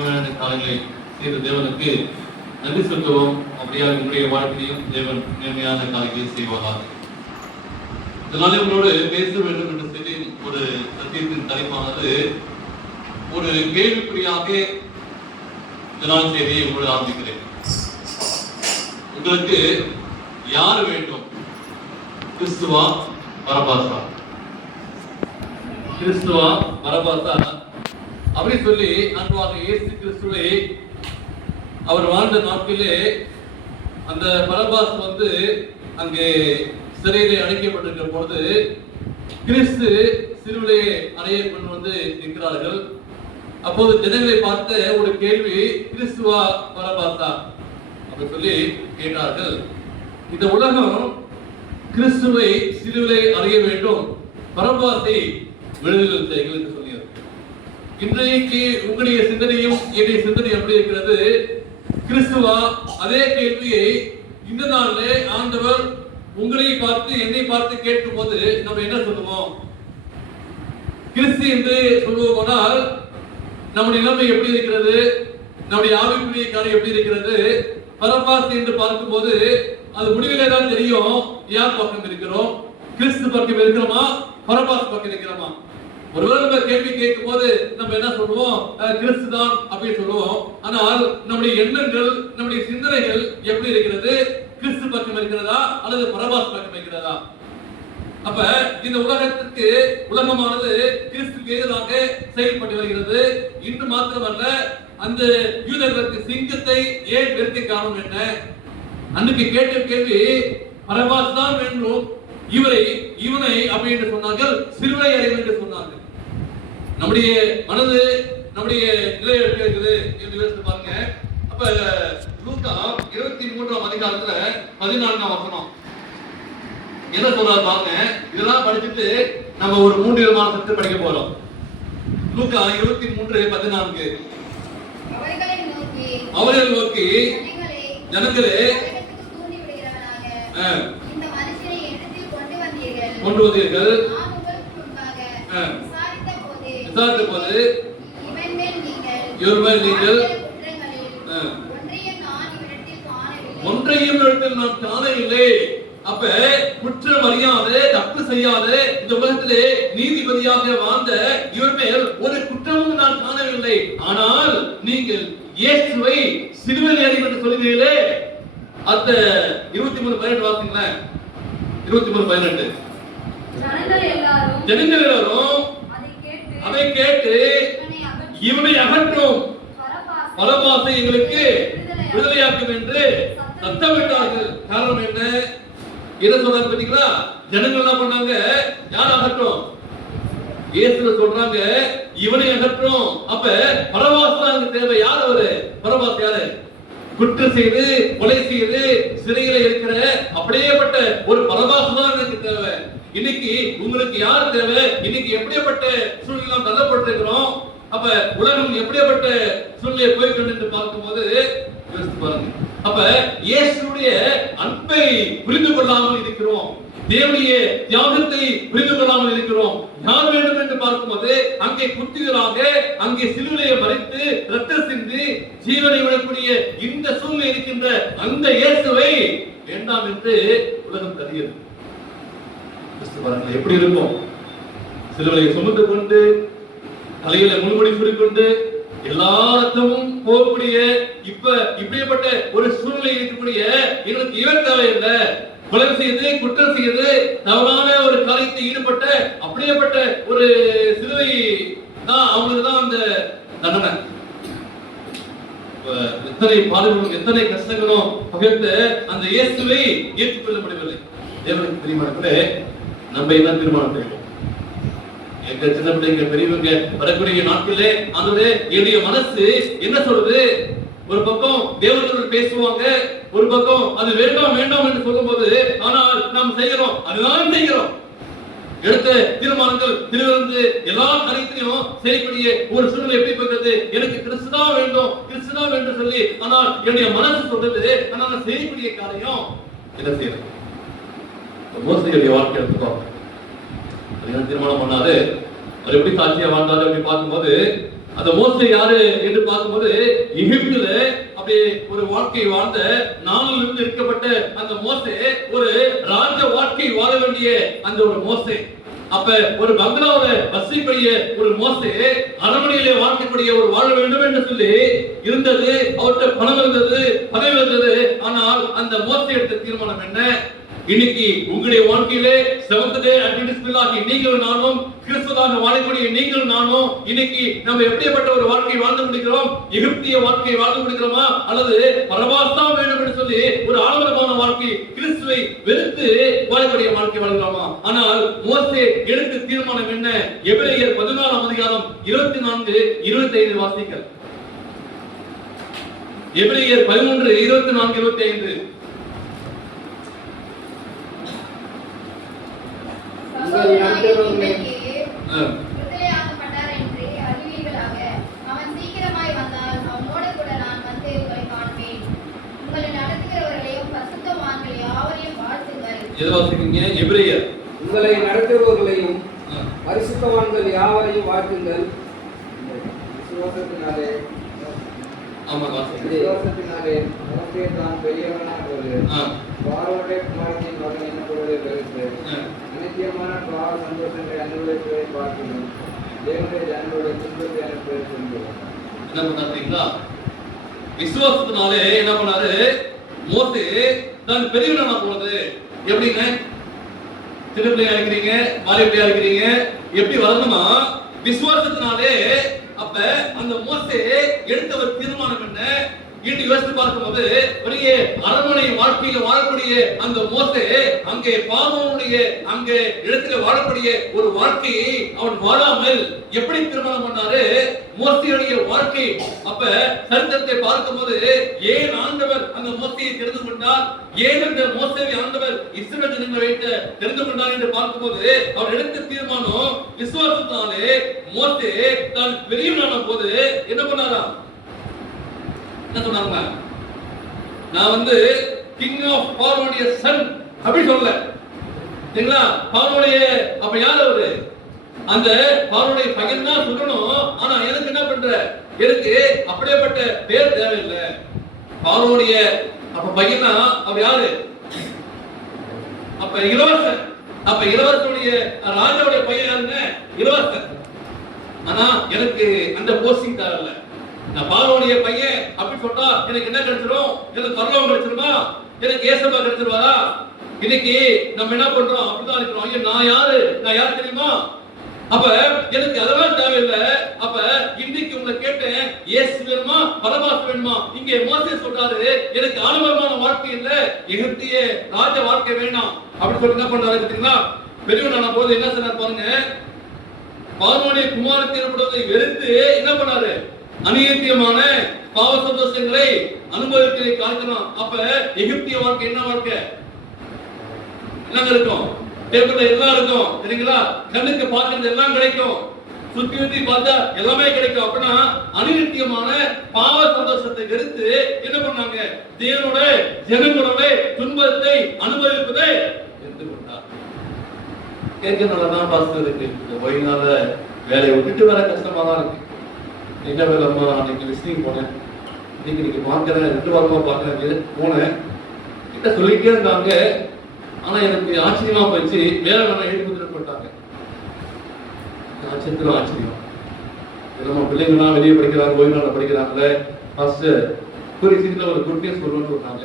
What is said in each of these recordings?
மேன்மையான காலங்களை செய்த தேவனுக்கு நன்றி சொல்லுவோம். அப்படியாக உங்களுடைய வாழ்க்கையும் தேவன் மேன்மையான காலங்களை செய்வாராக. இதனால உங்களோடு பேச வேண்டும் என்று சொல்லி ஒரு சத்தியத்தின் தலைப்பானது ஒரு கேள்விக்குறியாக இதனால் செய்தியை உங்களோடு ஆரம்பிக்கிறேன். உங்களுக்கு யார் வேண்டும்? கிறிஸ்துவா பரபாசா? கிறிஸ்துவா பரபாசா அப்படி சொல்லி அன்பாக இயேசு கிறிஸ்துவை அவர் வாழ்ந்த நாட்களிலே அந்த பரபாஸ் அங்கே சிறையிலே அடைக்கப்பட்டிருக்கிற பொழுது கிறிஸ்து சிலுவிலே அறையப்பட்டு நிற்கிறார்கள். அப்போது ஜனங்களை பார்த்த ஒரு கேள்வி, கிறிஸ்துவா பரபாசா அப்படி சொல்லி கேட்டார்கள். இந்த உலகம் கிறிஸ்துவை சிலுவிலே அறைய வேண்டும், பரபாசை விடுதலை செய்யுங்கள் என்று சொல்லியது. இன்றைக்கு உங்களுடைய சிந்தனையும் என்னுடைய சிந்தனை எப்படி இருக்கிறது? கிறிஸ்துவா? அதே கேள்வியை இந்த நாளிலே ஆண்டவர் உங்களை பார்த்து என்னை பார்த்து கேட்கும் போது நம்ம என்ன சொல்லுவோம்? கிறிஸ்து என்று சொல்லுவோமானால் நம்முடைய நிலைமை எப்படி இருக்கிறது? நம்முடைய ஆவிக்குரிய காரியம் எப்படி இருக்கிறது? பரபாஸ் என்று பார்க்கும் போது அது முடிவிலே தான் தெரியும் யார் பக்கம் இருக்கிறோம். கிறிஸ்து பக்கம் இருக்கிறோமா, பரபாஸ் பக்கம் இருக்கிறோமா? ஒருவேளை நம்ம கேள்வி கேட்கும் போது நம்ம என்ன சொல்லுவோம்? கிறிஸ்து தான் அப்படின்னு சொல்லுவோம். ஆனால் நம்முடைய எண்ணங்கள், நம்முடைய சிந்தனைகள் எப்படி இருக்கிறது? கிறிஸ்து பக்கம் இருக்கிறதா அல்லது பரபாஸ் பக்கம் இருக்கிறதா? அப்ப இந்த உலகத்திற்கு, உலகமானது கிறிஸ்துக்கு எதிராக செயல்பட்டு வருகிறது. இன்று மாத்திரமல்ல, அந்த யூதர்களுக்கு சிங்கத்தை ஏன் வெறுக்க காரணம் என்ன? அன்னைக்கு கேட்ட கேள்வி பரபாஸ் தான் வேண்டும், இவனை அப்படி என்று சொன்னார்கள், சிலுவை அறை என்று சொன்னார்கள். நம்முடைய மனது, நம்முடைய நிலை எப்படி இருக்குது என்று யோசித்து பாருங்க. அப்ப லூக்கா 23ஆம் அதிகாரத்துல 14ஆம் வசனம் என்ன சொல்றாரு பாருங்க. இதெல்லாம் படிச்சுட்டு நம்ம ஒரு 3 விதமான சத்து படிக்க போறோம். லூக்கா 23:14 அவர்கள் நோக்கி ஜனங்களே கொண்டு வந்தீர்கள், விசாரித்த போது இவர் மேல் நீங்கள் ஒன்றையும் இடத்தில் நான் காணவில்லை. அப்ப குற்றம் அறியாத, தப்பு செய்யாத இந்த உலகத்திலே நீதிபதியாக வாழ்ந்த இவர் மேல் ஒரு குற்றமும் நான் காணவில்லை. ஆனால் நீங்கள் இயேசுவை சிலுவையில் அறையும் என்று சொல்கிறீர்களே. அந்த 23:18 வாசிங்களா? 23:18 ஜனங்கள் எல்லாரும் அதை கேட்டு இவனை அகற்றும், பரபாசை எங்களுக்கு விடுதலையாக்கும் என்று சத்தமிட்டார்கள். காரணம் என்ன? என்ன சொல்றாங்க பாத்தீங்களா? ஜனங்கள் என்ன பண்ணாங்க? யார் அகற்றும்? இயேசு சொல்றாங்க இவனை அகற்றும். அப்ப பரபாஸ் தான் தேவை. யார் அவரு? பரபாஸ் யாரு? குற்றம் செய்து, கொலை செய்து சிறையில இருக்கிற அப்படியேப்பட்ட ஒரு பரபாஸ் தான் எனக்கு தேவை. இன்னைக்கு உங்களுக்கு யார் தேவை? இன்னைக்கு எப்படிப்பட்ட சூழ்நிலை தள்ளப்பட்டிருக்கிறோம்? அப்ப உலகம் எப்படிப்பட்ட சூழ்நிலை போய்கொண்டு பார்க்கும்போது யோசித்து பாருங்க. அப்ப இயேசுடைய அன்பை புரிந்து கொள்ளாமல் இருக்கிறோம், தேவனுடைய தியாகத்தை புரிந்து கொள்ளாமல் இருக்கிறோம். யார் வேண்டும் என்று பார்க்கும்போது அங்கே குத்துகிறாங்க, அங்கே சிலுவையை மறித்து ரத்தம் சிந்தி ஜீவனை விடக்கூடிய இந்த சூழ்நிலை இருக்கின்ற அந்த இயேசுவை வேண்டாம் என்று உலகம் தருகிறது. எப்படி இருக்கும்? சிலுவையை சுமந்து கொண்டு, தலையில முள்முடி சுரிக்கொண்டு, எல்லா ரத்தமும் போகக்கூடிய இப்படிப்பட்ட ஒரு சூழ்நிலை இருக்கக்கூடிய எங்களுக்கு இவர் தேவை இல்லை. கொலை செய்து, குற்றம் செய்து, தவறான ஒரு காரியத்தை ஈடுபட்ட அப்படியேப்பட்ட ஒரு சிலுவை தான் அவங்களுக்கு தான் அந்த தண்டனை. எத்தனை பாடுகளும் எத்தனை கஷ்டங்களும் பகிர்ந்து அந்த இயேசுவை ஏற்றுக்கொள்ள முடியவில்லை. தேவனுக்கு தெரியுமா? நம்ம என்ன தீர்மானம் செய்வோம்? எங்க சின்ன பிள்ளைங்க, பெரியவங்க வரக்கூடிய நாட்களே அதோட என்னுடைய மனசு என்ன சொல்றது? ஒரு பக்கம் தேவதூதர்கள் பேசுவாங்க, ஒரு பக்கம் அது வேண்டாம் வேண்டாம் என்று சொல்லும்போது, ஆனால் நாம் செய்கிறோம், அதுதான் செய்கிறோம். எடுத்த தீர்மானங்கள் திருவிழந்து எல்லா காரியத்திலையும் செய்யக்கூடிய ஒரு சூழ்நிலை எப்படி போகிறது? எனக்கு கிறிஸ்துவா வேண்டும், கிறிஸ்துவா வேண்டும் சொல்லி, ஆனால் என்னுடைய மனசு சொல்றது, ஆனால் செய்யக்கூடிய காரியம் என்ன செய்யறது? மோசையுடைய வாழ்க்கை எடுத்துக்கோங்க. தீர்மானம் பண்ணாரு, அவர் எப்படி சாட்சியா வாழ்ந்தாரு அப்படி பார்க்கும்போது அந்த மோசே யாரு என்று பார்க்கும்போது எகிப்துல அப்படியே ஒரு வாழ்க்கை வாழ்ந்த நாளிலிருந்து இருக்கப்பட்ட அந்த மோசே ஒரு ராஜ வாழ்க்கை வாழ வேண்டிய அந்த ஒரு மோசே. அப்ப ஒரு பங்களாவில வசிக்கக்கூடிய ஒரு மோசே அரண்மனையிலே வாழ்க்கக்கூடிய ஒரு வாழ வேண்டும் என்று சொல்லி இருந்தது. அவர்கிட்ட பணம் இருந்தது, பதவி இருந்தது. ஆனால் அந்த மோசே எடுத்த தீர்மானம் என்ன? இன்னைக்கு உங்களுடைய வாழ்க்கையிலே செவன்த் டே அட்வென்டிஸ்ட் ஆகி நீங்களும் நானும், கிறிஸ்துவாக வாழக்கூடிய நீங்களும் நானும் இன்னைக்கு நம்ம எப்படிப்பட்ட ஒரு வாழ்க்கை வாழ்ந்து முடிக்கிறோம்? எகிப்திய வாழ்க்கை வாழ்ந்து முடிக்கிறோமா, அல்லது பரபாஸ்தா வேண்டும் என்று சொல்லி ஒரு ஆடம்பரமான வாழ்க்கை, கிறிஸ்துவை வெறுத்து வாழக்கூடிய வாழ்க்கை வாழ்கிறோமா? ஆனால் மோசே எடுத்த தீர்மானம் என்ன? எபிரேயர் 14ஆம் அதிகாரம் 24, 25 வாசிக்க. எபிரேயர் 13, 24, 25. உங்களை நடத்துகிறவர்களையும் பரிசுத்தவான்கள் யாவரையும் வாழ்த்துங்கள். விசுவாசத்தினாலே மோசே தான் பெரியவனானபோது பார்வோனுடைய குமாரத்தின் மகன் எனப்படுவதை வெறுத்து நித்தியமான பாவ சந்தோஷங்களை அனுபவிப்பதை பார்க்கணும். தேவனுடைய ஜனங்களுடைய துன்பத்தை அனுப்பி சொல்லுவோம். என்ன பண்ணாருங்களா? விசுவாசத்தினாலே என்ன பண்ணாரு? மோசே தான் பெரியவனான போது. எப்படிங்க? சின்ன பிள்ளையா இருக்கிறீங்க, வாலிப பிள்ளையா இருக்கிறீங்க, எப்படி வரணுமா? விசுவாசத்தினாலே. அப்ப அந்த மோசே எடுத்த ஒரு தீர்மானம் என்ன? இன்று யோசித்து பார்க்கும்போது பெரிய அரண்மனை வாழ்க்கையில வாழக்கூடிய அந்த மோசே அங்கே பார்வோனுடைய அங்கே இடத்துல வாழக்கூடிய ஒரு வாழ்க்கையை அவன் வாழாமல் எப்படி தீர்மானம் பண்ணாரு? மோசேயுடைய வாழ்க்கை. அப்ப சரித்திரத்தை பார்க்கும்போது ஏன் ஆண்டவர் அந்த மோசேயை தெரிந்து கொண்டார்? ஏன் அந்த மோசேவை ஆண்டவர் இஸ்ரவேல் ஜனங்களை வைத்து தெரிந்து கொண்டார் என்று பார்க்கும்போது அவர் எடுத்த தீர்மானம் விசுவாசத்தினாலே. மோசே தான் பெரியவனான போது என்ன பண்ணாரா? என்ன சொன்னாங்க? நான் வந்து கிங் ஆஃப் பார்வோனுடைய சன் அப்படி சொல்லல. சரிங்களா? பார்வோனுடைய அப்ப யார் அவரு? அந்த பார்வோனுடைய பையன் தான் சொல்லணும். ஆனா எனக்கு என்ன பண்ற? எனக்கு அப்படியேப்பட்ட பேர் தேவையில்லை. பார்வோனுடைய அப்ப பையனா அவர் யாரு? அப்ப இளவரசன். அப்ப இளவரசனுடைய ராஜாவுடைய பையன் யாருங்க? இளவரசன். ஆனா எனக்கு அந்த போஸ்டிங் தேவையில்லை. நான் பார்வோனுடைய பையன் அப்படி சொன்னா எனக்கு என்ன கிடைச்சிரும்? எனக்கு பரலோகம் கிடைச்சிருமா? எனக்கு ஏசப்பா கிடைச்சிருவாரா? இன்னைக்கு நம்ம என்ன பண்றோம்? அப்படிதான் இருக்கிறோம். ஐயா நான் யாரு தெரியுமா? அப்ப எனக்கு அதெல்லாம் தேவையில்லை. அப்ப இன்னைக்கு உங்களை கேட்டேன், இயேசு வேணுமா பரமாத்மா வேணுமா? இங்கே மோசே சொல்றாரு, எனக்கு ஆடம்பரமான வாழ்க்கை இல்ல, எகிப்திய ராஜ வாழ்க்கை வேண்டாம் அப்படி சொல்லி என்ன பண்றாரு தெரியுங்களா? பெரியவனான போது என்ன சொன்னார் பாருங்க. பார்வோனுடைய குமாரத்தை எனப்படுவதை வெறுத்து என்ன பண்ணாரு? அநித்தியமான பாவ சந்தோஷங்களை அனுபவிக்கிறதை காட்டணும். அப்ப எகிப்திய வாழ்க்கை என்ன வாழ்க்கை? என்னங்க இருக்கும்? டேபிள்ல எல்லாம் இருக்கும், சரிங்களா? கண்ணுக்கு பார்க்கிறது எல்லாம் கிடைக்கும், சுத்தி சுத்தி பார்த்தா எல்லாமே கிடைக்கும். அப்படின்னா அநித்தியமான பாவ சந்தோஷத்தை வெறுத்து என்ன பண்ணாங்க? தேவனோட ஜனங்களோட துன்பத்தை அனுபவிப்பதை எடுத்து கொண்டார். கேட்க நல்லதான் பாஸ்டர் இருக்கு. இந்த ஓய்வுனால வேலையை விட்டுட்டு வர கஷ்டமா தான் இருக்கு. என்ன வேலைம்மா? அன்னைக்கு விசிட்டிங் போனேன், இன்னைக்கு நீங்க பார்க்கிறேன், 2 வாரமா பார்க்கறேன் போனேன், கிட்ட சொல்லிட்டே இருந்தாங்க. ஆனா எனக்கு ஆச்சரியமா போயிடுச்சு. வேலை வேலை எழுதி கொடுத்துட்டு போட்டாங்க. ஆச்சரியம். நம்ம பிள்ளைங்களாம் வெளியே படிக்கிறாங்க, ஓய்வு நாளில் படிக்கிறாங்களே. ஃபர்ஸ்ட் கூறி சீக்கிரம் ஒரு குட் நியூஸ் சொல்லணும்னு சொன்னாங்க.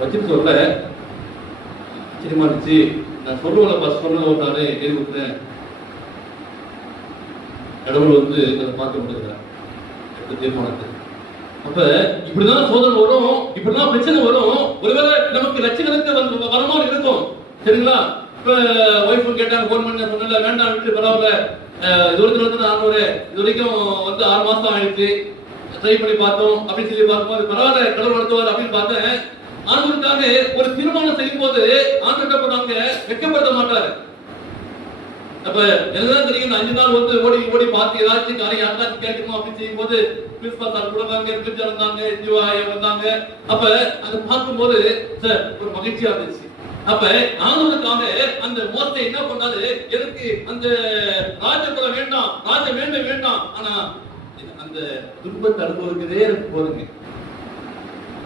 வச்சுட்டு சொல்ல ஆச்சரியமா இருந்துச்சு. நான் சொல்லுவேன், ஃபர்ஸ்ட் சொன்னது ஒரு நாள் எழுதி கொடுத்தேன். கடவுள் வந்து அதை பார்க்க முடியல தீர்மானத்தை. அப்ப இப்படிதான் சோதனை வரும், இப்படிதான் பிரச்சனை வரும். ஒருவேளை நமக்கு லட்சணத்துக்கு வரமான இருக்கும், சரிங்களா? இப்ப ஒய்ஃபு கேட்டாங்க, போன் பண்ணி சொன்னல வேண்டாம் விட்டு பரவாயில்ல, தூரத்துல வந்து நான் இது வரைக்கும் வந்து 6 மாசம் ஆயிடுச்சு, ட்ரை பண்ணி பார்த்தோம் அப்படின்னு சொல்லி பார்க்கும்போது பரவாயில்ல கடவுள் நடத்துவார் அப்படின்னு பார்த்தேன். ஆண்டவருக்காக ஒரு தீர்மானம் செய்யும் போது ஆண்டவர் என்ன பண்ணாங்க? வெட்கப்படுத்த மாட்டாரு. அப்ப எல்லாம் தெரியும். 5 நாள் வந்து ஓடி பார்த்து ஏதாச்சும் காரியம் யாருக்காச்சும் கேட்கணும் அப்படின்னு செய்யும் போது பிரின்சிபால் சார் கூட இருந்தாங்க, என்ஜிஓ வந்தாங்க. அப்ப அதை பார்க்கும்போது சார் ஒரு மகிழ்ச்சியா இருந்துச்சு. அப்ப ஆண்டவருக்காக அந்த மோசே என்ன பண்ணாரு? எனக்கு அந்த ராஜகுலம் வேண்டாம், வேண்டாம். ஆனா அந்த துன்பத்தை அனுபவிக்கிறதே எனக்கு போதுங்க.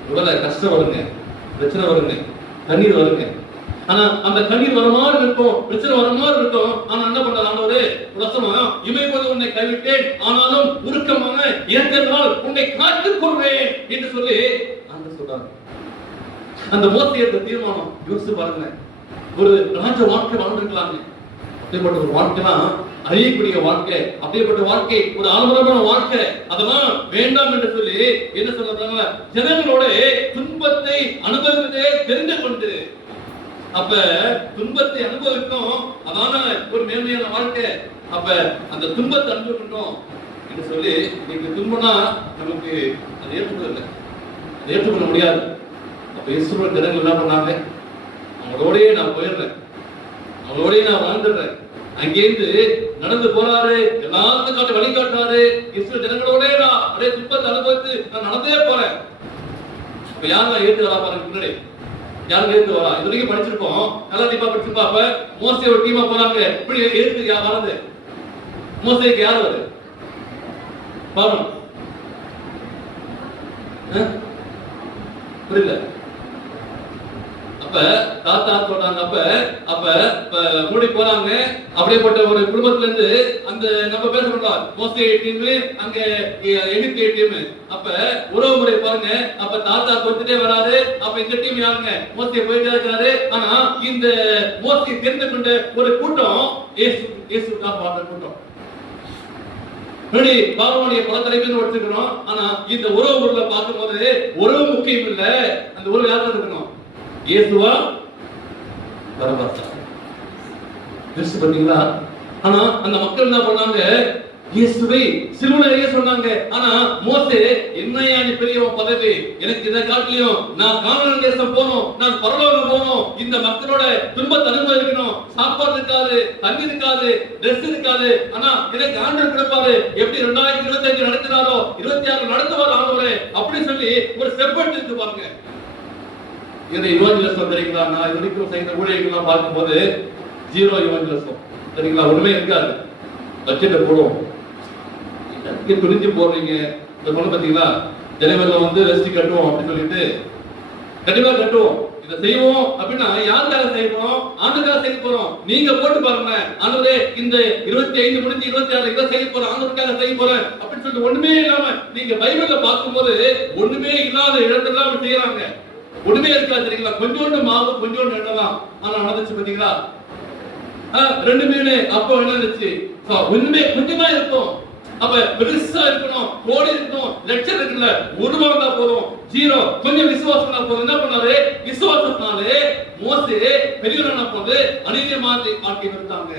இவ்வளவு கஷ்டம் வருங்க, பிரச்சனை வருங்க, கண்ணீர் வருங்க. ஆனா அந்த கண்ணீர் வர மாதிரி இருக்கும், பிரச்சனை வர மாதிரி இருக்கும். ஆனா என்ன பண்றாரு ஆண்டவரே, உலகமா இமைப்போது உன்னை கைவிட்டேன், ஆனாலும் உருக்கமான இரக்கத்தால் உன்னை காத்துக் கொள்வேன் என்று சொல்லி ஆண்டவர் சொல்றாரு. அந்த மோசே எடுத்த தீர்மானம் யோசிச்சு பாருங்க. ஒரு ராஜ வாழ்க்கை வாழ்ந்துருக்கலாங்க. அப்படிப்பட்ட ஒரு வாழ்க்கைலாம் அழியக்கூடிய வாழ்க்கை, அப்படிப்பட்ட வாழ்க்கை ஒரு ஆலமரமான வாழ்க்கை, அதெல்லாம் வேண்டாம் என்று சொல்லி என்ன சொல்றாங்க, ஜனங்களோட துன்பத்தை அனுபவித்தே தெரிந்து கொண்டு, அப்ப துன்பத்தை அனுபவிக்கும் அதான ஒரு மேன்மையான வாழ்க்கை. அப்ப அந்த துன்பத்தை அனுபவிக்கணும் என்று சொல்லி இன்னைக்கு துன்பம்னா நமக்கு அது ஏற்றுக்கொள்ள அதை ஏற்றுக்கொள்ள முடியாது. அப்ப இயேசுவின் ஜனங்கள் என்ன பண்ணாங்க, அவங்களோடயே நான் போயிடுறேன், அவங்களோடயே நான் வாழ்ந்துடுறேன். அங்கேருந்து நடந்து போறாரு, எல்லாத்துக்கும் காட்டு வழி காட்டுறாரு. இஸ்ரவேல் ஜனங்களோட நான் அப்படியே துன்பத்தை அனுபவித்து நான் நடந்தே போறேன். இப்ப யாரும் ஏத்து வரா பாருங்க, முன்னாடி யாரும் ஏத்து வரா? இது வரைக்கும் படிச்சிருப்போம், நல்லா டீப்பா படிச்சிருப்பா. அப்ப மோசே ஒரு டீமா போறாங்க, இப்படி ஏத்து வரது மோசேக்கு யாரு வருது பாருங்க, புரியல? அப்ப தாத்தா சொல்றாங்க, அப்ப மூடி போறாங்க. அப்படியேப்பட்ட ஒரு குடும்பத்துல இருந்து அந்த நம்ம பேச சொல்றோம், மோசே டீம் அங்க எகிப்திய டீம். அப்ப உறவு முறை பாருங்க. அப்ப தாத்தா கொடுத்துட்டே வராரு. அப்ப இந்த டீம் யாருங்க, மோசே போயிட்டே இருக்காரு. ஆனா இந்த மோசே தெரிந்து கொண்ட ஒரு கூட்டம் இயேசுக்காக வாழ்ற கூட்டம். பார்வோனுடைய பல தலைமையில வச்சிருக்கிறோம். ஆனா இந்த உறவு முறையில பார்க்கும்போது உறவு முக்கியம் இல்ல, அந்த உறவு யாரும் இருக்கணும், இயேசுவா பரபாசா கிறிஸ்து பாத்தீங்களா? ஆனா அந்த மக்கள் என்ன பண்ணாங்க, இயேசுவை சிலுவையிலே சொன்னாங்க. ஆனா மோசே, என்னையா நீ பெரிய பதவி, எனக்கு இதை காட்டியும் நான் கானான் தேசம் போகணும், நான் பரலோகம் போகணும், இந்த மக்களோட துன்பத்தை அனுபவிக்கணும், சாப்பாடு இருக்காது, தண்ணி இருக்காது, ட்ரெஸ் இருக்காது, ஆனா எனக்கு ஆண்டவர் கொடுப்பாரு. எப்படி 2025 நடத்தினாரோ 26 நடத்துவார் ஆண்டவரே அப்படி சொல்லி ஒரு செப்பேட் இருக்கு பாருங்க. இதை இவாஞ்சலிசம் தெரியுங்களா? நான் இது வரைக்கும் செய்த ஊழியர்கள்லாம் பார்க்கும்போது ஜீரோ இவாஞ்சலிசம் சரிங்களா, ஒண்ணுமே இருக்காது. பட்ஜெட்டை போடுவோம், துணிஞ்சு போடுறீங்க. இந்த பொண்ணு பார்த்தீங்களா, ஜனவரில வந்து ரெஸ்ட் கட்டுவோம் அப்படின்னு சொல்லிட்டு கண்டிப்பா கட்டுவோம், இதை செய்வோம் அப்படின்னா யாருக்காக செய்ய போறோம், ஆண்டுக்காக செய்ய போறோம். நீங்க போட்டு பாருங்க, ஆண்டவரே இந்த 25 முடிஞ்சு 26 இதை செய்ய போறோம், ஆண்டவருக்காக செய்ய போறேன் அப்படின்னு சொல்லிட்டு ஒண்ணுமே இல்லாம நீங்க பைபிள்ல பார்க்கும்போது ஒண்ணுமே இல்லாத இடத்தெல்லாம் செய்யறாங்க. ஒண்ணுமே இருக்காது சரிங்களா, கொஞ்சோண்டு மாவு கொஞ்சோண்டு எண்ணலாம். ஆனா நடந்துச்சு பாத்தீங்களா, 2 மீன் அப்போ என்ன இருந்துச்சு, ஒண்ணுமே கொஞ்சமா இருக்கும். அப்ப பெருசா இருக்கணும், கோடி இருக்கணும், லட்சம் இருக்குல்ல, ஒரு மாதா போதும், ஜீரோ. கொஞ்சம் விசுவாசம் போதும். என்ன பண்ணாரு, விசுவாசத்தினாலே மோசே பெரியவரான போது அநீதிய மாற்றி நிறுத்தாங்க.